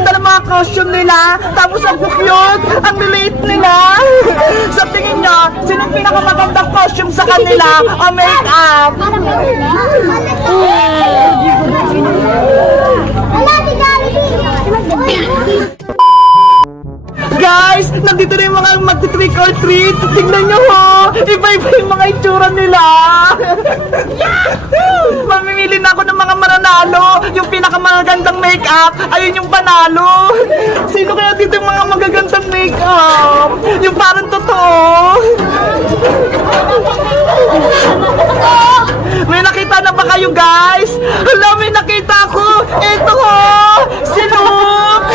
gaganda ng mga costume nila. Tapos ang cute, ang liliit nila. Sa tingin nyo, sino yung pinakamagandang costume sa kanila o make-up? Guys, nandito na yung mga magti-trick or treat. Tingnan nyo ho, iba-iba yung mga itsura nila. Mamimili na ako ng mga mananalo. Yung pinakamagandang make-up, ayun yung panalo. Sino kaya dito yung mga magagandang make-up? Yung parang totoo. May nakita na ba kayo, guys? Hala, may nakita ko. Ito ho, si Luke.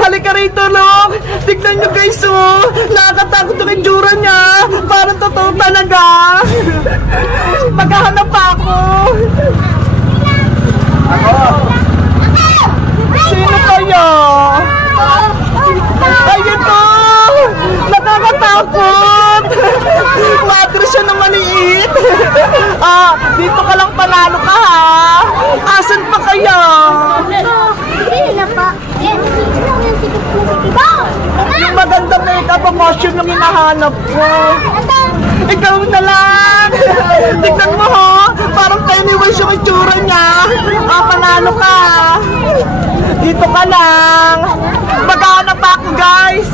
Halika rito, Luke. Tignan nyo, guys, oh. Nakakatakot yung itsura niya. Parang totoo talaga. Maghahanap pa ako. Sino kayo? Ayun to. Nakakatakot. Madre siya na maliit. Dito ka lang panalo ka, ha? Asan pa kaya? Yung maganda make-up o costume yung hinahanap ko. Ikaw na lang. Tignan mo ho. Parang Pennywise yung itsura niya. Panalo ka. Dito ka lang. Maghahanap pa ako, guys.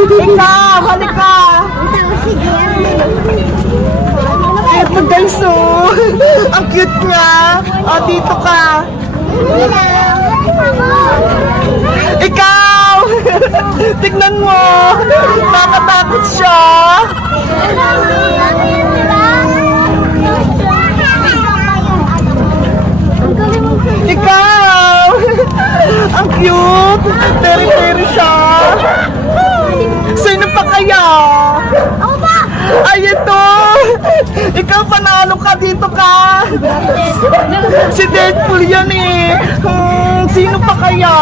Ikaw, halika. Ito, guys, oh. Ang cute niya. Dito ka. Ikaw! Tignan mo! Nakatakot siya! Ikaw! Ang cute! Teri-teri siya! Sino pa kaya? Ay, ito! Ikaw, panalo ka, dito ka! Si Deadpool yan eh! Sino pa kaya?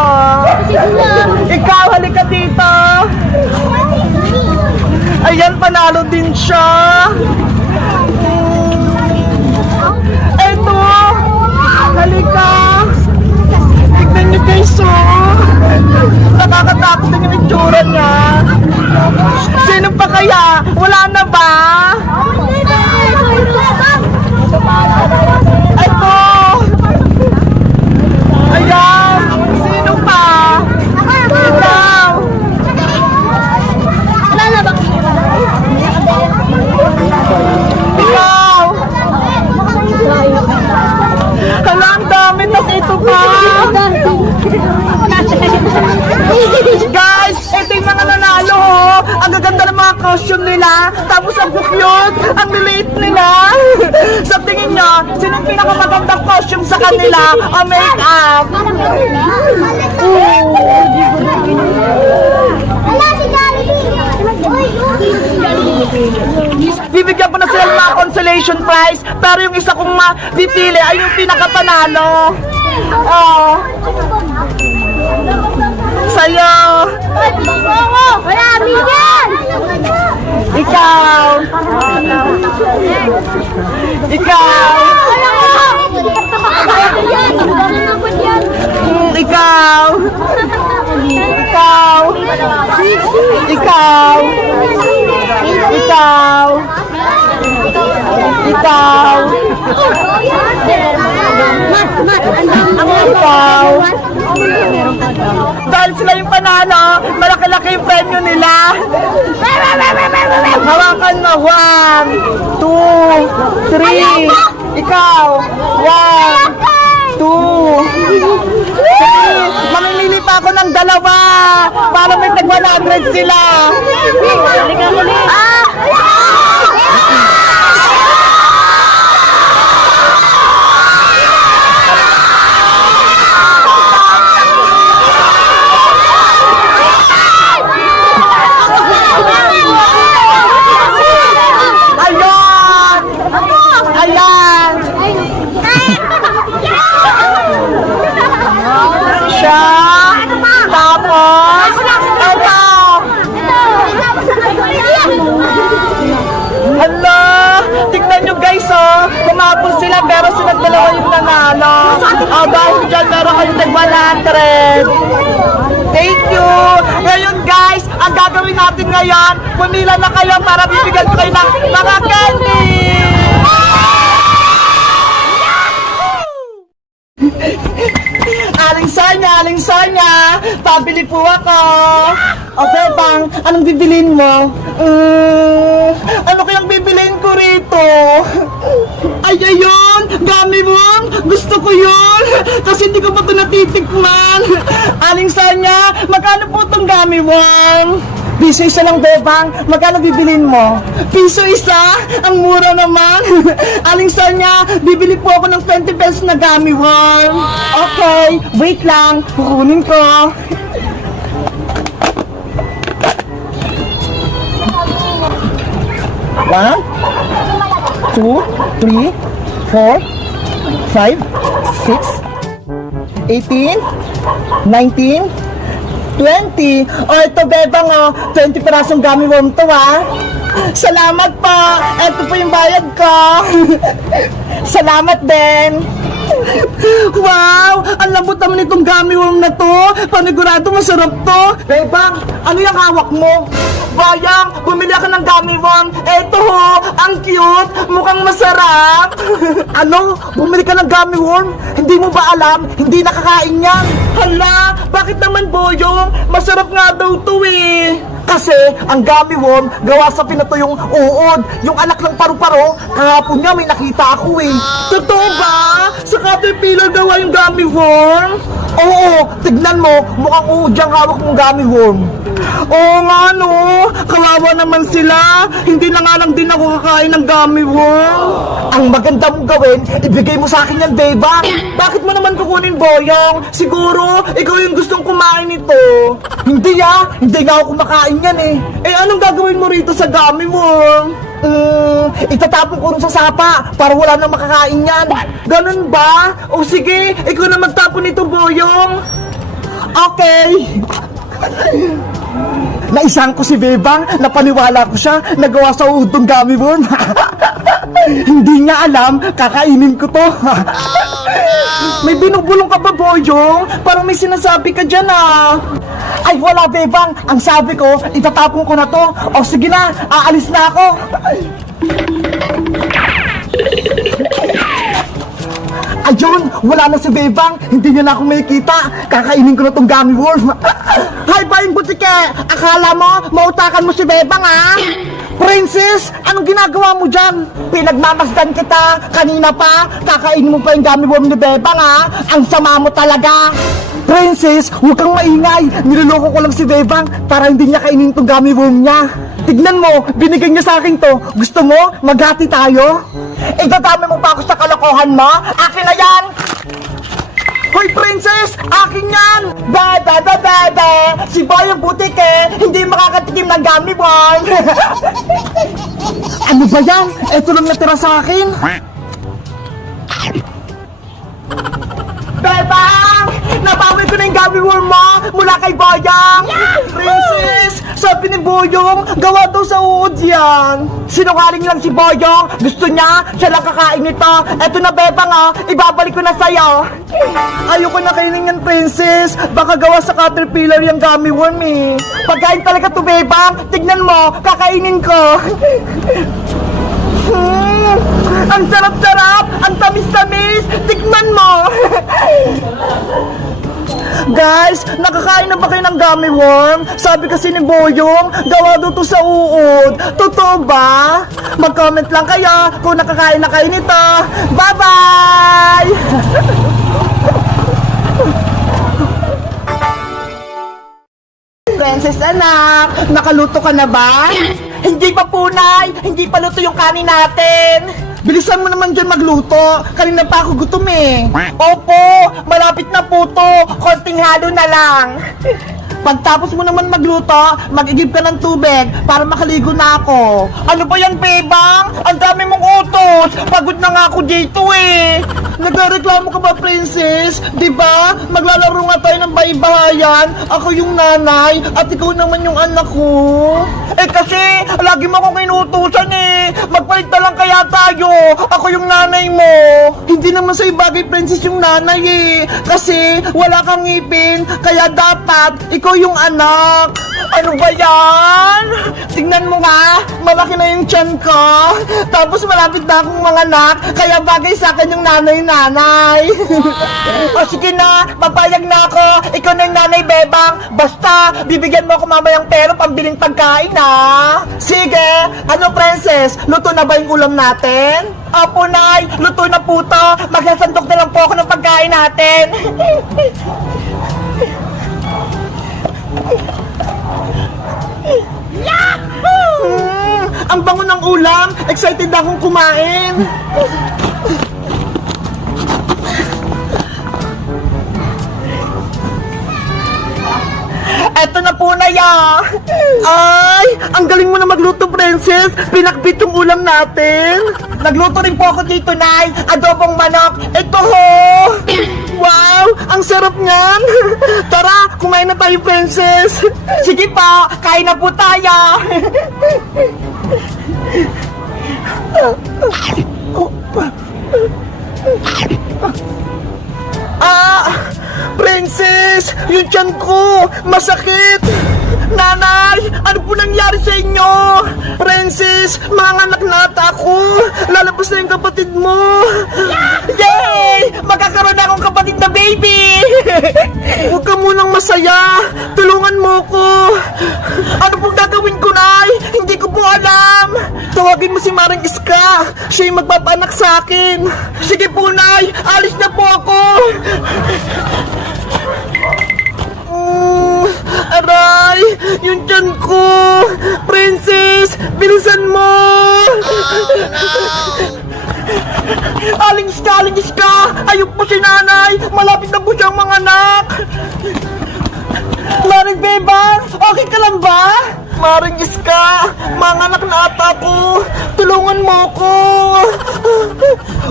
Ikaw, halika dito! Ayan, panalo din siya! Eto! Halika! Tignan niyo, guys, oh! Nakakatakot din yung itsura niya! Sino pa kaya? Wala na ba? Ito! Ayan! Sino pa? Ikaw! Wala na ba? Ikaw! Hala, ang dami! Tas ito pa! Guys, ito yung mga nanalo, oh. Ang gaganda ng mga costume nila. Tapos ang cute, ang liliit nila. Sa tingin nyo, sino yung pinakamagandang costume sa kanila o make-up? Bibigyan ko na sila ng mga consolation prize, pero yung isa kong mapipili ay yung pinakapanalo. Sa'yo. Wala, bigyan! Ikaw. Ikaw. Ikaw. Ikaw. Ikaw. Ikaw. Ikaw. Ikaw. Dahil sila yung panalo, malaki-laki yung premyo nila. Hawakan mo. 1, 2, 3. Ikaw. 1, 2, 3. Mamimili pa ako ng dalawa para may tag 100 sila. Hala! Tignan nyo, guys, oh! Kumapos sila pero sila kayong dalawa yung nanalo. Dahil dyan meron kayong tag 100. Thank you! Ngayon guys, ang gagawin natin ngayon, pumila na kayo para bibigyan ko kayo ng mga candy! Aling Sonya, pabili po ako. Okay, Pang, anong bibilin mo? Ano kayang bibilin ko rito? Ay, ayun! Gummy worm! Gusto ko yun! Kasi hindi ko pa ito natitikman! Aling Sonya, magkano po itong gummy worm? Piso isa lang, Bebang. Magkano bibilin mo? Piso isa? Ang mura naman. Aling Sonya, bibili po ako ng 20 pesos na gummy worm. Okay, wait lang. Kukunin ko. One, two, three, 4, 5, 6, 18, 19, 20. Ito, Bebang, 20 pirasong gummy worm to, Salamat pa. Ito po yung bayad ko. Salamat din. Wow! Ang lambot naman itong gummy worm na to. Panigurado masarap to. Bebang, ano yung hawak mo? Bayang, bumili ako ng gummy worm. Eto ho, ang cute. Mukhang masarap. Ano? Bumili ka ng gummy worm? Hindi mo ba alam? Hindi nakakain yan. Hala, bakit naman, Boyong? Masarap nga daw to eh. Kasi ang gummy worm gawa sa pinatuyong uod, yung anak ng paru-paro. Kahapon nga may nakita ako eh. Totoo ba? Sa Caterpillar gawa yung gummy worm? Oo, tignan mo, mukhang uod yung hawak mong gummy worm. Oo nga no, kawawa naman sila. Hindi na nga lang din ako kakain ng gummy worm. Ang maganda mong gawin, ibigay mo sa akin yan, Bebang. Bakit mo naman kukunin, Boyong? Siguro, ikaw yung gustong kumain nito. Hindi hindi nga ako kumakain yan eh. Eh anong gagawin mo rito sa gummy worm? Itatapon ko rin sa sapa para wala nang makakain yan. Ganun ba? O sige, ikaw na magtapon nito, Boyong. Okay. Naisang ko si Bebang, napaniwala ko siya, nagawa sa udong gummy worm. Hindi niya alam, kakainin ko to. May binubulong ka ba, Boyong? Parang may sinasabi ka dyan Ay wala, Bebang, ang sabi ko, itatapon ko na to. O sige na, aalis na ako. Ayun, wala na si Bebang, hindi niya na ako makikita. Kakainin ko na tong gummy worm. Hi, Bayang Butike! Akala mo, mautakan mo si Bebang, Princess, anong ginagawa mo dyan? Pinagmamasdan kita, kanina pa, kakainin mo pa yung gummy worm ni Bebang, Ang sama mo talaga. Princess, huwag kang maingay. Niloloko ko lang si Bebang para hindi niya kainin tong gummy worm niya. Tignan mo, binigay niya sa akin to. Gusto mo, maghati tayo? Idadami mo pa ako sa kalokohan mo? Akin na yan! Hoy, Princess! Akin yan! Bebe! Si Bayang Butike, hindi makakatikim ng gummy worm. Ano ba yan? Ito lang natira sa akin. Bebang! Nabawi ko na yung gummy worm mo mula kay Bayang! Princess! Sabi ni Boyong, gawa daw sa uod yan. Sinungaling lang si Boyong. Gusto niya, siya lang kakain nito. Eto na, Bebang, ibabalik ko na sa'yo. Ayoko na kainin yan, Princess. Baka gawa sa Caterpillar yung gummy worm eh. Pagkain talaga to, Bebang. Tignan mo, kakainin ko. Ang sarap-sarap! Ang tamis-tamis! Tikman mo! Guys, nakakain na ba kayo ng gummy worm? Sabi kasi ni Boyong, gawa daw to sa uod. Totoo ba? Mag-comment lang kayo kung nakakain na kayo nito. Bye-bye! Princess anak, nakaluto ka na ba? Hindi pa, Punay! Hindi pa luto yung kanin natin! Bilisan mo naman dyan magluto! Kanina pa ako gutom eh! Opo! Malapit na po to! Konting halo na lang! Pagtapos mo naman magluto, mag-igib ka ng tubig para makaligo na ako. Ano ba yan, Bebang? Ang dami mong utos! Pagod na nga ako dito eh! Nagreklamo ka ba, Princess? Diba? Maglalaro nga tayo ng baybahayan. Ako yung nanay at ikaw naman yung anak ko. Eh kasi, lagi mo akong inuutusan eh. Magpalit na lang kaya tayo. Ako yung nanay mo. Hindi naman sa'yo bagay, princess, yung nanay eh. Kasi, wala kang ngipin. Kaya dapat, ikaw yung anak. Ano ba yan? Tingnan mo nga, malaki na yung tiyan ko. Tapos malapit na akong mga anak. Kaya bagay sa akin yung nanay-nanay. O sige na, papayag na ako. Ikaw na yung nanay, Bebang. Basta, bibigyan mo ako mamayang pera pambiling pagkain, ha? Sige, ano, princess? Luto na ba yung ulam natin? Opo, Nay. Luto na po to. Magsasandok na lang po ako ng pagkain natin. Ang bango ng ulam. Excited akong kumain. Eto na po na ya. Ay, ang galing mo na magluto, princess. Pinakbit yung ulam natin. Nagluto rin po ako dito, Nay. Adobong manok. Ito ho. Wow, ang sarap niyan. Tara, kumain na tayo, princess. Sige pa, kain na po tayo. Princess, yung tiyan ko, masakit. Nanay, ano po nangyari sa inyo? Princess, manganak na ata ako. Lalabas na yung kapatid mo. Yay! Magkakaroon na akong kapatid na baby. Huwag ka munang masaya. Tulungan mo ko. Ano pong gagawin ko, Nay? Hindi ko po alam. Tawagin mo si Maring Iska. Siya yung magpapanak sa akin. Sige po, Nay. Alis na po ako. Aray! Yung tiyan ko! Princess! Bilisan mo! Aling Iska! Ayok po si nanay! Malapit na po siyang mga anak! Maring Bebang! Okay ka lang ba? Maring Iska! Mga anak na ata ko! Tulungan mo ko!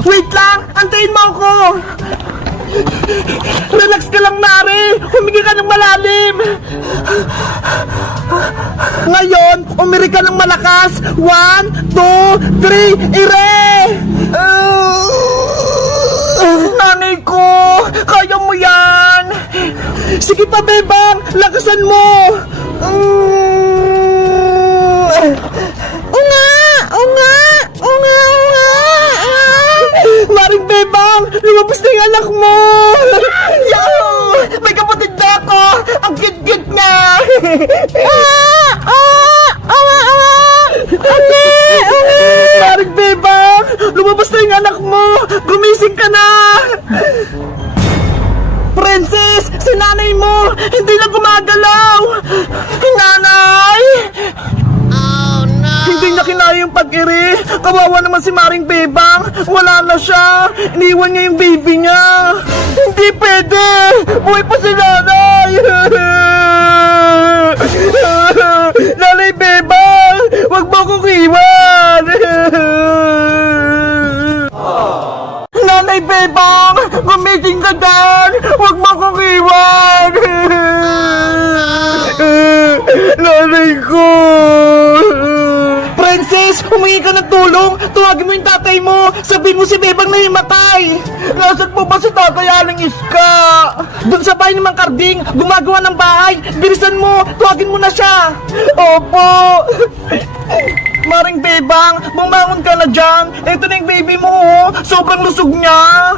Wait lang! Antayin mo ako! Relax ka lang, Mari! Humingi ka ng malalim! Ngayon, umiri ka ng malakas! 1, 2, 3, ire! Nanay ko! Kaya mo yan! Sige pa, Bebang! Lakasan mo! Maring Bebang! Lumabas na yung anak mo! Yahoo! May kapatid na ako! Ang cute-cute niya! Maring Bebang! Lumabas na yung anak mo! Gumising ka na! Princess! Si nanay mo! Hindi na gumagalaw! Nanay! Hindi niya kinaya yung pag-iri. Kawawa naman si Maring Bebang. Wala na siya. Iniwan niya yung baby niya. Hindi pwede. Buhay pa si nanay. Nanay Bebang, wag mo akong iwan. Nanay Bebang, gumising ka dyan. Wag mo akong iwan. Nanay ko. Princess, humingi ka ng tulong. Tuwagin mo yung tatay mo. Sabihin mo si Bebang na himatay. Nasaan po ba si tatay Aling Iska? Doon sa bahay ni Mang Karding, gumagawa ng bahay. Bilisan mo, tuwagin mo na siya. Opo. Maring Bebang, bumangon ka na dyan. Ito na yung baby mo, oh. Sobrang lusog niya.